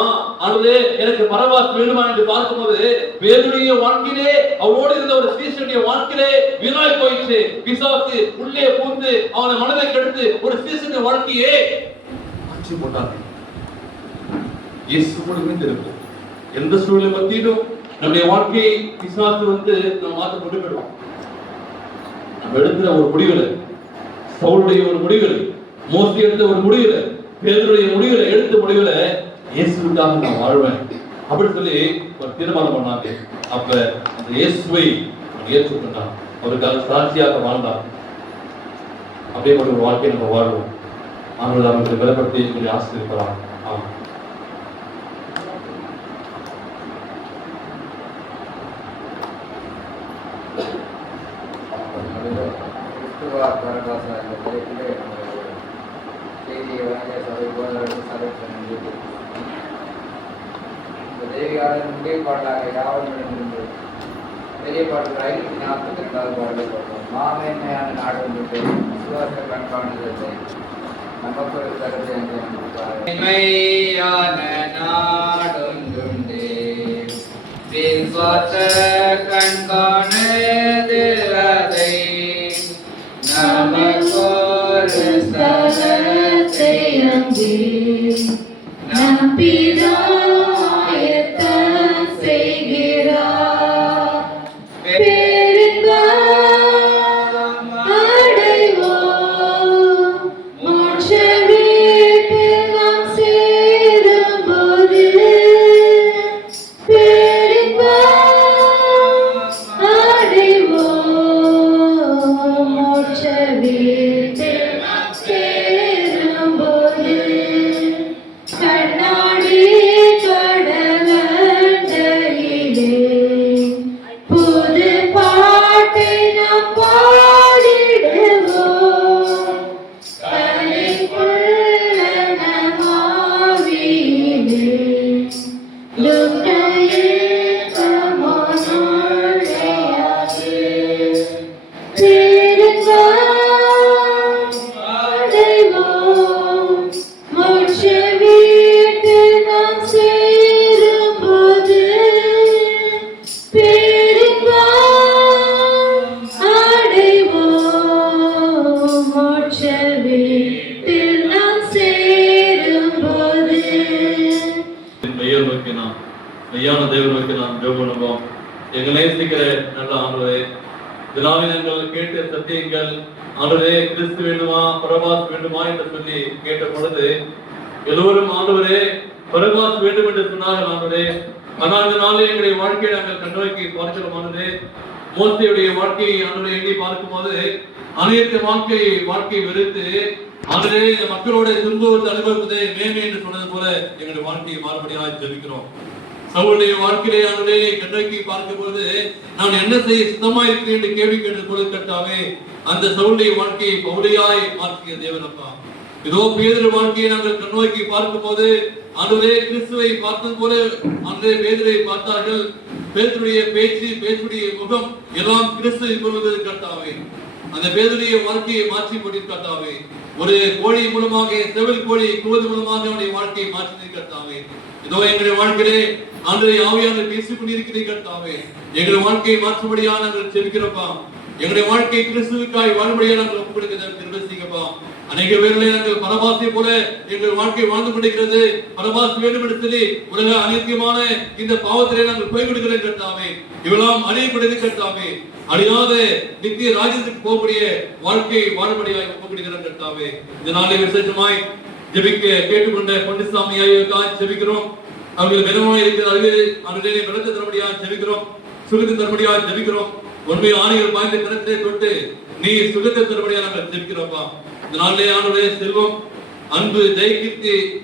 அதுவே எனக்கு பரவாஸ் வேண்டுமா என்று பார்க்கும்போது பேதுருடைய வாழ்க்கையிலே அவரோடு இருந்த ஒரு சீசனுடைய வாழ்க்கையிலே வீணாய் போயிடுச்சு. பிசாசு உள்ளே பூந்து அவனை மனதை கெடுத்து ஒரு சீசனுடைய வாழ்க்கையே மாற்றி போட்டாங்க. இயேசுவோடு இருக்கும் எந்த சூழ்நிலை மத்தியிலும் நம்முடைய வாழ்க்கையை பிசாசு நம்ம மாற்ற கொண்டு போயிடுவோம். நம்ம எடுக்கிற ஒரு முடிவில், சவுளுடைய ஒரு முடிவில், மோசே எடுத்த ஒரு முடிவுல, பேதுருடைய முடிவுல, எடுத்த முடிவுல இயேசுவுக்காக நான் வாழ்வேன் அப்படி சொல்லி ஒரு தீர்மானம் பண்ணாங்க. அப்ப அந்த இயேசுவை ஏற்றுக்கொண்டான், அவருக்காக சாட்சியாக வாழ்ந்தான். அப்படியே ஒரு வாழ்க்கையை நம்ம வாழ்வோம். ஆனால் அவர்களுக்கு பலப்படுத்தி சொல்லி ஆசிரியப்பலாம். ஆமா. தேவியாளர் முக்கிய பாடலாக யாவரும் பெரிய பாடல் 542வது பாடலை பார்த்தோம். மாமேன்மையான நாடு ஒன்று விசுவாச கண்காணுதலை நமக்கு ஒரு கருத்து மெய்யான நாடொன்றுண்டு விசுவாச கண்காணுது அதை நமக்கொரு ஸ்தலத்தை அங்கே நம்பிதான் கேட்ட சத்தியங்கள் ஆண்டவரே கிறிஸ்து வேண்டுமா பரபாஸ் வேண்டுமா என்று சொல்லி கேட்ட பொழுது எல்லோரும் ஆண்டவரே பரபாஸ் வேண்டும் என்று சொன்னார்கள். ஆண்டவரே ஆனால் இந்த நாளில் எங்களுடைய வாழ்க்கையை நாங்கள் கண்ணோக்கி பார்க்கிறோம். ஆண்டவரே மோசேயுடைய வாழ்க்கையை ஆண்டவரை எண்ணி பார்க்கும்போது அனைத்து வாழ்க்கையை வெறுத்து ஆண்டவரே இந்த மக்களோட துன்பத்தை அனுபவிப்பதே மேன்மை என்று சொன்னது போல எங்களுடைய வாழ்க்கையை மாறுபடியாக ஜெபிக்கிறோம். சவுளுடைய வாழ்க்கையை ஆண்டவரே கண்ணோக்கி பார்க்கும்போது நான் என்ன செய்ய சுத்தமா இருக்கிறேன் என்று கேள்வி கேட்டு கொடுக்கட்டாவே அந்த சவுளுடைய வாழ்க்கையை பவுலியாய் மாற்றிய தேவனப்பா. இதோ பேதுரு வாழ்க்கையை நாங்கள் கண்ணோக்கி பார்க்கும் போது ஆண்டவரே கிறிஸ்துவை பார்த்தது போல ஆண்டவரே பேதுரை பார்த்தார்கள். பேதுருடைய பேச்சு, பேதுருடைய முகம் எல்லாம் கிறிஸ்துவை கொள்வது கட்டாவே அந்த பேதுருடைய வாழ்க்கையை மாற்றி போட்டிருக்காவே. ஒரு கோழி மூலமாக, செவில் கோழி கூவது மூலமாக அவனுடைய வாழ்க்கையை மாற்றி கட்டாவே. இதோ எங்களுடைய வாழ்க்கையிலே ஆண்டவரே ஆவியானவர் பேசிக் கொண்டிருக்கிறீர்கள் தாவே. எங்களுடைய வாழ்க்கையை மாற்றும்படியாக நாங்கள் ஜெபிக்கிறோம்ப்பா. எங்களுடைய வாழ்க்கை கிறிஸ்துவுக்காய் வாழும்படியாக நாங்கள் ஒப்புக் கொடுக்க கிருபை செய்யுங்கப்பா. அநேக வேளையிலே நாங்கள் பரபாசை போல எங்கள் வாழ்க்கை வாழ்ந்து கொண்டிருக்கிறது. பரபாஸ் வேண்டும் என்று சொல்லி உலக அநித்தியமான இந்த பாவத்திலே நாங்கள் போய் விடுகிறேன் கர்த்தாவே. இவெல்லாம் அழியப்படுது கர்த்தாவே. அழியாத நித்திய ராஜ்யத்துக்கு போகக்கூடிய வாழ்க்கையை வாழும்படியாக ஒப்புக் கொடுக்கிறேன் கர்த்தாவே. இதனாலே விசேஷமாய் ஜெபிக்க கேட்டுக்கொண்ட பொன்னிசாமி ஐயாவுக்காக ஜெபிக்கிறோம். அவர்கள் விதமாக இருக்கிற அறிவியலை அவர்களை விளக்க தரும்படியாக ஜெபிக்கிறோம், சுகத்தை தரும்படியாக ஜெபிக்கிறோம். உண்மை ஆணைகள் பாய்ந்த கருத்தை தொட்டு நீ சுகத்தை தரும்படியாக நாங்கள் ஜெபிக்கிறோம்ப்பா. இந்த நாளிலே ஆண்டவரே செல்வம் அன்பு, ஜெயகீர்த்தி,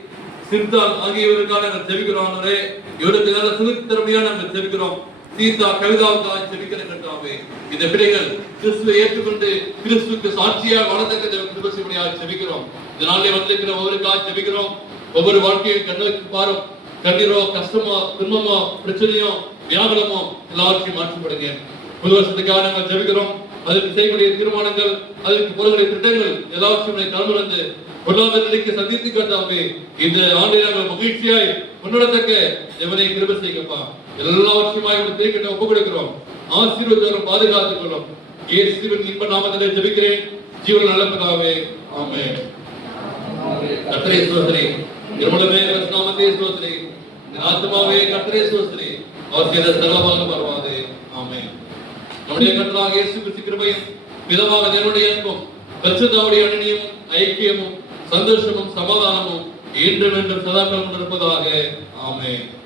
சித்தால் ஆகியவருக்காக நாங்கள் ஜெபிக்கிறோம் ஆண்டவரே. இவருக்கு நல்ல சுதந்திரமையா நாங்கள் ஜெபிக்கிறோம். சீதா, கவிதாவுக்காக ஜெபிக்கிற கர்த்தாவே, இந்த பிள்ளைகள் கிறிஸ்துவை ஏற்றுக்கொண்டு கிறிஸ்துவுக்கு சாட்சியாக வளர்த்தக்க கிருபையாக ஜெபிக்கிறோம். இதனாலே வந்திருக்கிற ஒவ்வொருக்காக ஜெபிக்கிறோம். ஒவ்வொரு வாழ்க்கையும் கண்ணோக்கி பாரும். கண்ணீரோ, கஷ்டமோ, துன்பமோ, பிரச்சனையோ, வியாகுலமோ எல்லாவற்றையும் மாற்றப்படுங்க. புது வருஷத்துக்காக நாங்கள் ஜெபிக்கிறோம். அதற்கு செய்யக்கூடிய தீர்மானங்கள், அதற்கு போடக்கூடிய திட்டங்கள் எல்லாவற்றையும் கலந்து பொருளாதார நிலைக்கு சந்தித்து கட்டாமே இந்த ஆண்டை நாங்கள் மகிழ்ச்சியாய் முன்னெடுத்தக்க தேவனை கிருபை செய்யப்பா. எல்லாவற்றையுமாய் தேக்கிட்ட ஒப்பு கொடுக்கிறோம். ஆசீர்வாதம் பாதுகாத்துக் கொள்ளும். இயேசுவின் இன்ப நாமத்திலே ஜெபிக்கிறேன் ஜீவன் நல்ல பிதாவே. ஆமென். கர்த்தரே ஸ்தோத்திரி. இருமலமே நாமத்தே ஸ்தோத்திரி. ஆத்மாவே கர்த்தரே ஸ்தோத்திரி. அவர் செய்த சகலமாக பரவாதே. ஆமென். நம்முடைய கர்த்தராகிய இயேசு கிறிஸ்து கிருபையும் பிதாவாகிய தேவனுடைய அன்பும் பரிசுத்தமுடைய அன்னியும் ஐக்கியமும் சந்தோஷமும் சமாதானமும் என்றும் என்றும் சதாகாலம் இருப்பதாக. ஆமென்.